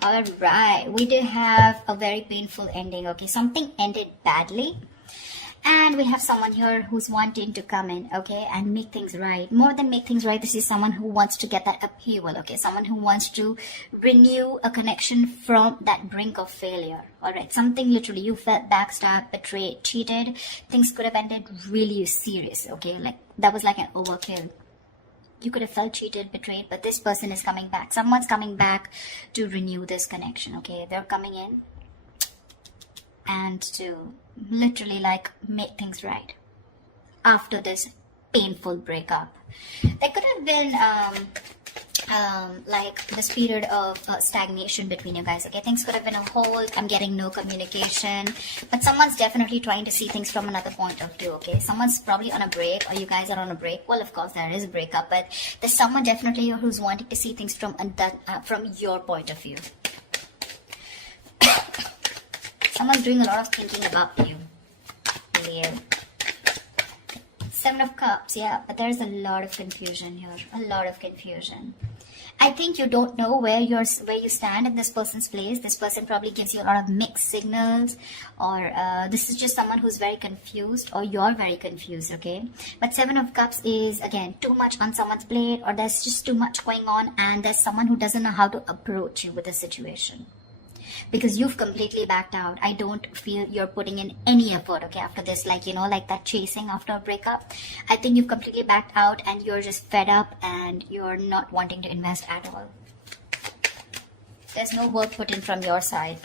All right, we do have a very painful ending. Okay, something ended badly. And we have someone here who's wanting to come in, okay, and make things right. More than make things right, this is someone who wants to get that upheaval, okay? Someone who wants to renew a connection from that brink of failure, all right? Something literally, you felt backstabbed, betrayed, cheated. Things could have ended really serious, okay? Like, that was like an overkill. You could have felt cheated, betrayed, but this person is coming back. Someone's coming back to renew this connection, okay? They're coming in and to literally like make things right after this painful breakup. There could have been like this period of stagnation between you guys, okay? Things could have been a hold. I'm getting no communication, but someone's definitely trying to see things from another point of view, okay? Someone's probably on a break, or you guys are on a break. Well, of course there is a breakup, but there's someone definitely here who's wanting to see things from your point of view. Someone's doing a lot of thinking about you, Leo. 7 of Cups, yeah, but there's a lot of confusion here. A lot of confusion. I think you don't know where you stand in this person's place. This person probably gives you a lot of mixed signals, or this is just someone who's very confused, or you're very confused, okay? But 7 of Cups is, again, too much on someone's plate, or there's just too much going on, and there's someone who doesn't know how to approach you with the situation. Because you've completely backed out. I don't feel you're putting in any effort, okay, after this, like, you know, like that chasing after a breakup. I think you've completely backed out and you're just fed up and you're not wanting to invest at all. There's no work put in from your side.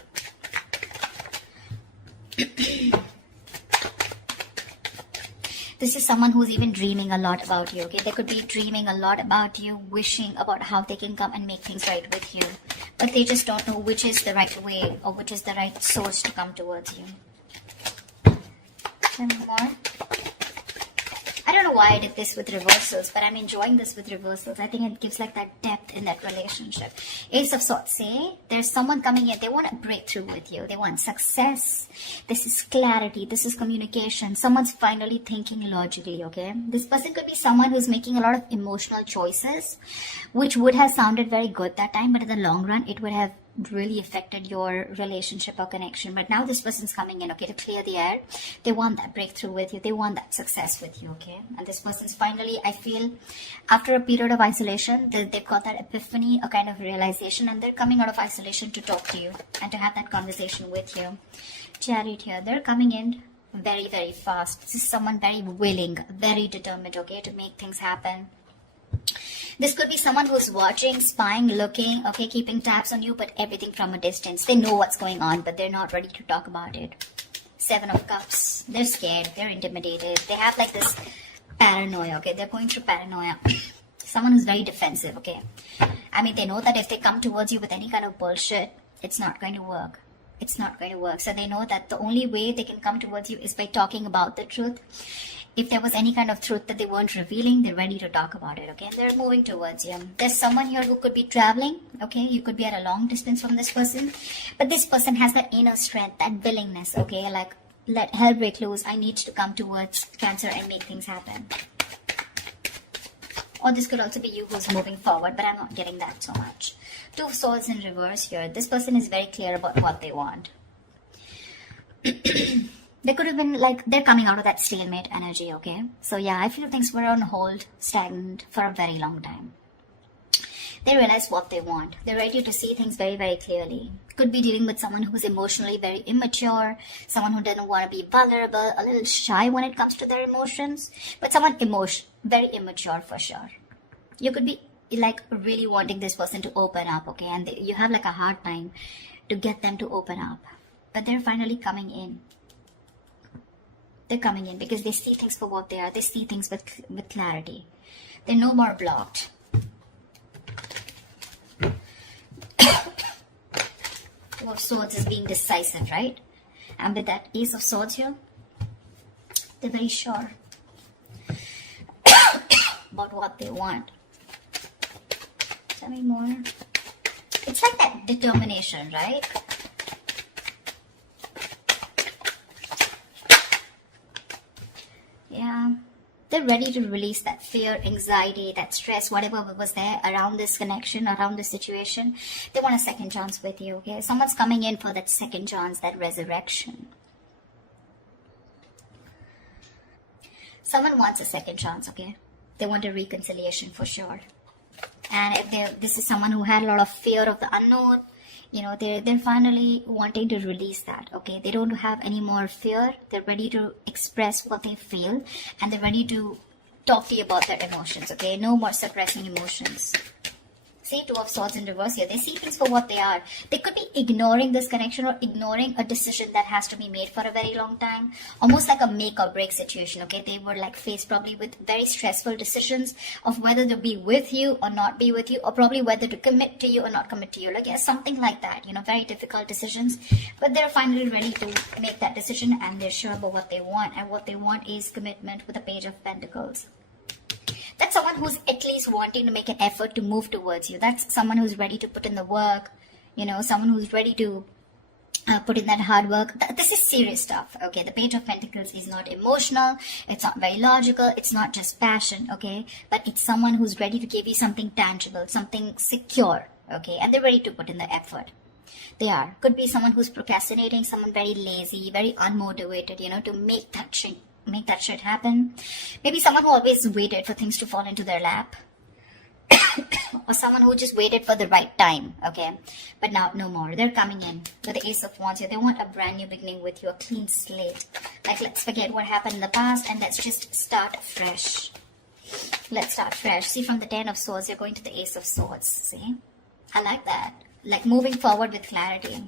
This is someone who's even dreaming a lot about you, okay? They could be dreaming a lot about you, wishing about how they can come and make things right with you. But they just don't know which is the right way or which is the right source to come towards you. Some more. I don't know why I did this with reversals, but I'm enjoying this with reversals. I think it gives like that depth in that relationship. Ace of Swords, say there's someone coming in. They want a breakthrough with you. They want success. This is clarity. This is communication. Someone's finally thinking logically, okay? This person could be someone who's making a lot of emotional choices, which would have sounded very good that time, but in the long run, it would have really affected your relationship or connection. But now this person's coming in, okay, to clear the air. They want that breakthrough with you. They want that success with you, okay? And this person's finally, I feel, after a period of isolation, they've got that epiphany, a kind of realization, and they're coming out of isolation to talk to you and to have that conversation with you. Chariot here, they're coming in very, very fast. This is someone very willing, very determined, okay, to make things happen. This could be someone who's watching, spying, looking, okay, keeping tabs on you, but everything from a distance. They know what's going on, but they're not ready to talk about it. 7 of Cups. They're scared. They're intimidated. They have like this paranoia, okay? They're going through paranoia. Someone who's very defensive, okay? I mean, they know that if they come towards you with any kind of bullshit, it's not going to work. It's not going to work. So they know that the only way they can come towards you is by talking about the truth. If there was any kind of truth that they weren't revealing, they're ready to talk about it, okay? And they're moving towards you. There's someone here who could be traveling, okay? You could be at a long distance from this person. But this person has that inner strength, that willingness, okay? Like, let hell break loose. I need to come towards Cancer and make things happen. Or this could also be you who's moving forward, but I'm not getting that so much. 2 of Swords in reverse here. This person is very clear about what they want. They could have been like, they're coming out of that stalemate energy, okay? So yeah, I feel things were on hold, stagnant for a very long time. They realize what they want. They're ready to see things very, very clearly. Could be dealing with someone who's emotionally very immature, someone who doesn't want to be vulnerable, a little shy when it comes to their emotions, but someone very immature for sure. You could be like really wanting this person to open up, okay? And you have like a hard time to get them to open up. But they're finally coming in. They're coming in because they see things for what they are. They see things with clarity. They're no more blocked. Two of Swords is being decisive, right? And with that Ace of Swords here, they're very sure about what they want. Tell me more. It's like that determination, right? Yeah. They're ready to release that fear, anxiety, that stress, whatever was there around this connection, around this situation. They want a second chance with you, okay? Someone's coming in for that second chance, that resurrection. Someone wants a second chance, okay? They want a reconciliation for sure. And if this is someone who had a lot of fear of the unknown, you know, they're finally wanting to release that, okay? They don't have any more fear. They're ready to express what they feel, and they're ready to talk to you about their emotions, okay? No more suppressing emotions. See, Two of Swords in reverse here. They see things for what they are. They could be ignoring this connection or ignoring a decision that has to be made for a very long time. Almost like a make or break situation, okay? They were like faced probably with very stressful decisions of whether to be with you or not be with you, or probably whether to commit to you or not commit to you. Like, yeah, something like that, you know, very difficult decisions. But they're finally ready to make that decision, and they're sure about what they want. And what they want is commitment with the Page of Pentacles. That's someone who's at least wanting to make an effort to move towards you. That's someone who's ready to put in the work, you know, someone who's ready to put in that hard work. This is serious stuff, okay? The Page of Pentacles is not emotional, it's not very logical, it's not just passion, okay? But it's someone who's ready to give you something tangible, something secure, okay? And they're ready to put in the effort. They are. Could be someone who's procrastinating, someone very lazy, very unmotivated, you know, to make that shit happen. Maybe someone who always waited for things to fall into their lap. Or someone who just waited for the right time, okay? But now, no more. They're coming in with the Ace of Wands here. They want a brand new beginning with you, a clean slate. Like, let's forget what happened in the past and let's just start fresh. Let's start fresh. See, from the Ten of Swords, you're going to the Ace of Swords. See? I like that. Like, moving forward with clarity.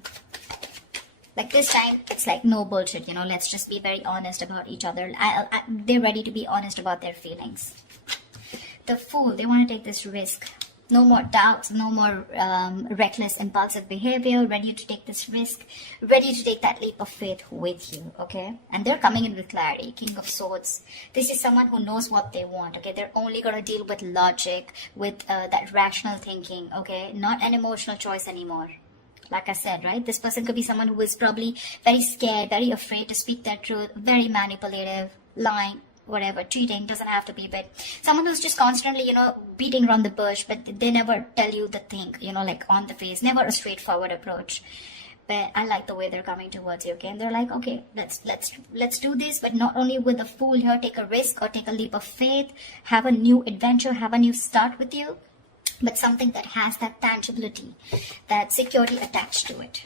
Like, this time, it's like no bullshit, you know, let's just be very honest about each other. They're ready to be honest about their feelings. The Fool, they want to take this risk. No more doubts, no more reckless, impulsive behavior, ready to take this risk, ready to take that leap of faith with you, okay? And they're coming in with clarity. King of Swords. This is someone who knows what they want, okay? They're only going to deal with logic, with that rational thinking, okay? Not an emotional choice anymore. Like I said, right? This person could be someone who is probably very scared, very afraid to speak their truth, very manipulative, lying, whatever, cheating, doesn't have to be, but someone who's just constantly, you know, beating around the bush, but they never tell you the thing, you know, like on the face, never a straightforward approach. But I like the way they're coming towards you, okay? And they're like, okay, let's do this, but not only with the Fool here, take a risk or take a leap of faith, have a new adventure, have a new start with you, but something that has that tangibility, that security attached to it.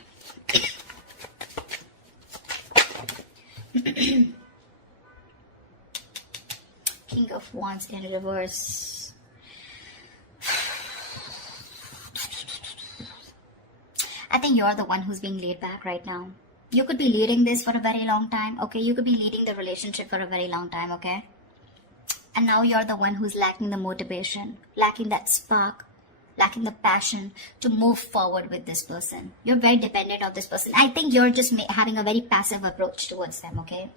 King of Wands in reverse. I think you're the one who's being laid back right now. You could be leading this for a very long time, okay? You could be leading the relationship for a very long time, okay? And now you're the one who's lacking the motivation, lacking that spark, lacking the passion to move forward with this person. You're very dependent on this person. I think you're just having a very passive approach towards them, okay?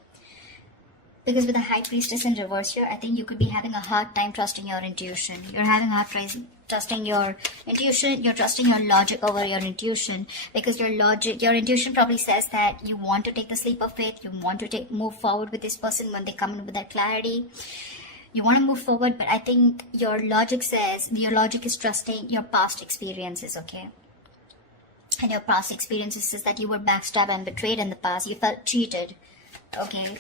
Because with the High Priestess in reverse here, I think you could be having a hard time trusting your intuition. You're having a hard time trusting your intuition. You're trusting your logic over your intuition. Because your intuition probably says that you want to take the leap of faith. You want to move forward with this person when they come in with that clarity. You want to move forward, but I think your logic is trusting your past experiences, okay? And your past experiences is that you were backstabbed and betrayed in the past. You felt cheated, okay?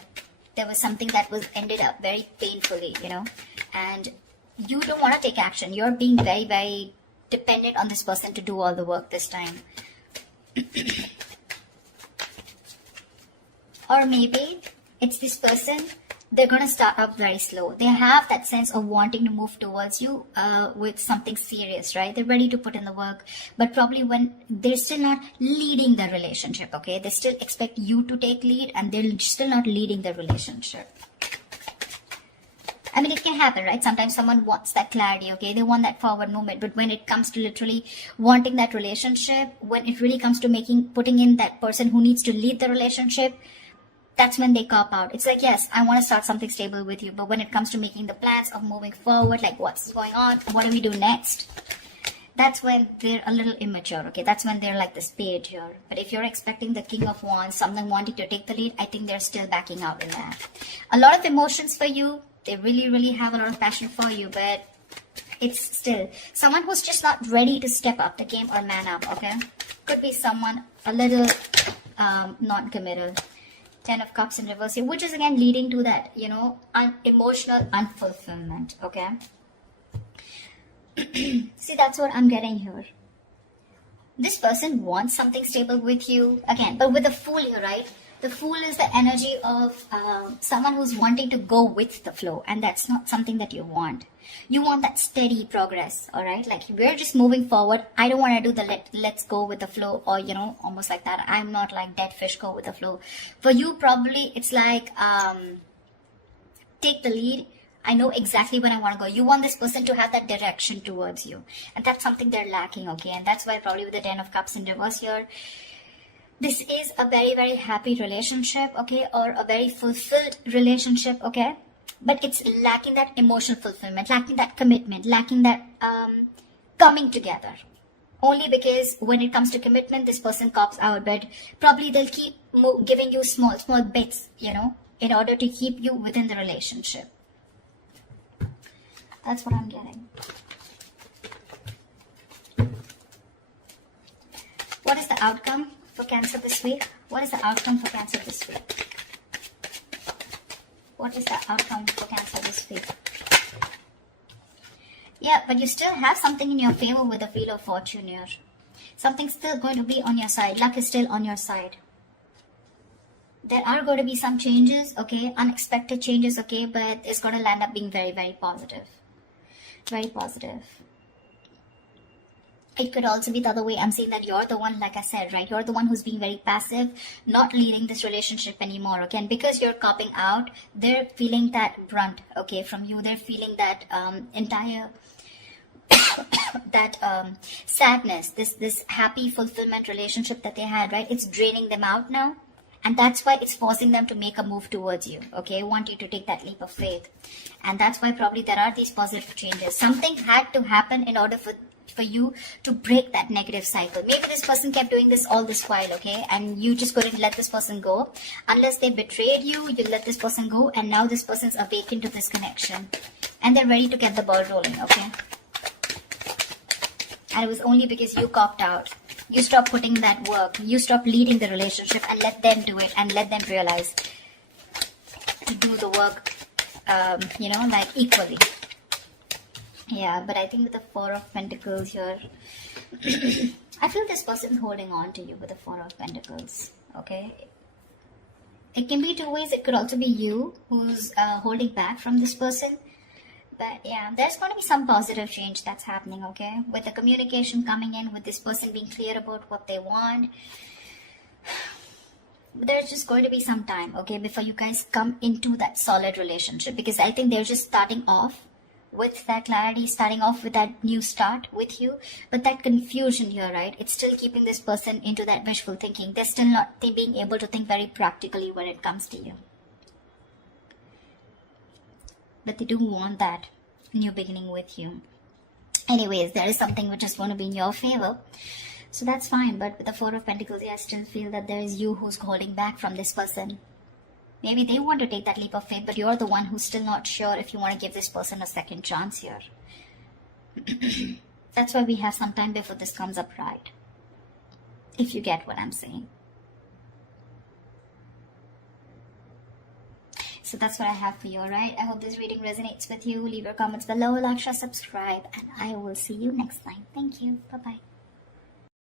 There was something that was ended up very painfully, you know? And you don't want to take action. You're being very, very dependent on this person to do all the work this time. Or maybe it's this person. They're going to start off very slow. They have that sense of wanting to move towards you with something serious, right? They're ready to put in the work, but probably when they're still not leading the relationship, okay? They still expect you to take lead and they're still not leading the relationship. I mean, it can happen, right? Sometimes someone wants that clarity, okay? They want that forward movement, but when it comes to literally wanting that relationship, when it really comes to putting in that person who needs to lead the relationship, that's when they cop out. It's like, yes, I want to start something stable with you, but when it comes to making the plans of moving forward, like what's going on, what do we do next? That's when they're a little immature, okay? That's when they're like the spade here. But if you're expecting the King of Wands, someone wanting to take the lead, I think they're still backing out in that. A lot of emotions for you, They really, really have a lot of passion for you, but it's still someone who's just not ready to step up the game or man up, okay? Could be someone a little non-committal. 10 of Cups in reverse here, which is again leading to that, you know, emotional unfulfillment, okay? See, that's what I'm getting here. This person wants something stable with you, again, but with the Fool here, right? The Fool is the energy of someone who's wanting to go with the flow, and that's not something that you want. You want that steady progress, all right? Like, we're just moving forward. I don't want to do the let's go with the flow, or, you know, almost like that. I'm not like dead fish, go with the flow. For you, probably, it's like, take the lead. I know exactly where I want to go. You want this person to have that direction towards you. And that's something they're lacking, okay? And that's why probably with the 10 of Cups in reverse here, this is a very, very happy relationship, okay? Or a very fulfilled relationship, okay? But it's lacking that emotional fulfillment, lacking that commitment, lacking that coming together. Only because when it comes to commitment, this person cops out. But probably they'll keep giving you small bits, you know, in order to keep you within the relationship. That's what I'm getting. What is the outcome for Cancer this week? What is the outcome for Cancer this week? What is the outcome for Cancer this week? Yeah, but you still have something in your favor with the Wheel of Fortune here. Something's still going to be on your side. Luck is still on your side. There are going to be some changes, okay? Unexpected changes, okay? But it's going to land up being very, very positive. Very positive. It could also be the other way. I'm saying that you're the one, like I said, right? You're the one who's being very passive, not leading this relationship anymore, okay? And because you're copping out, they're feeling that brunt, okay, from you. They're feeling that entire sadness, this happy fulfillment relationship that they had, right? It's draining them out now. And that's why it's forcing them to make a move towards you, okay? Want you to take that leap of faith. And that's why probably there are these positive changes. Something had to happen in order for you to break that negative cycle. Maybe this person kept doing this all this while, okay? And you just couldn't let this person go. Unless they betrayed you, you let this person go. And now this person's awakened to this connection. And they're ready to get the ball rolling, okay? And it was only because you copped out. You stop putting that work. You stop leading the relationship and let them do it and let them realize to do the work, you know, like equally. Yeah, but I think with the Four of Pentacles here, I feel this person's holding on to you with the Four of Pentacles, okay? It can be two ways. It could also be you who's holding back from this person. But yeah, there's going to be some positive change that's happening, okay? With the communication coming in, with this person being clear about what they want. There's just going to be some time, okay, before you guys come into that solid relationship. Because I think they're just starting off with that clarity, starting off with that new start with you. But that confusion here, right? It's still keeping this person into that wishful thinking. They're still not being able to think very practically when it comes to you. But they do want that new beginning with you. Anyways, there is something which is going to be in your favor. So that's fine. But with the Four of Pentacles, I still feel that there is you who's holding back from this person. Maybe they want to take that leap of faith, but you're the one who's still not sure if you want to give this person a second chance here. That's why we have some time before this comes up right. If you get what I'm saying. So that's what I have for you, alright? I hope this reading resonates with you. Leave your comments below, like, share, subscribe, and I will see you next time. Thank you. Bye-bye.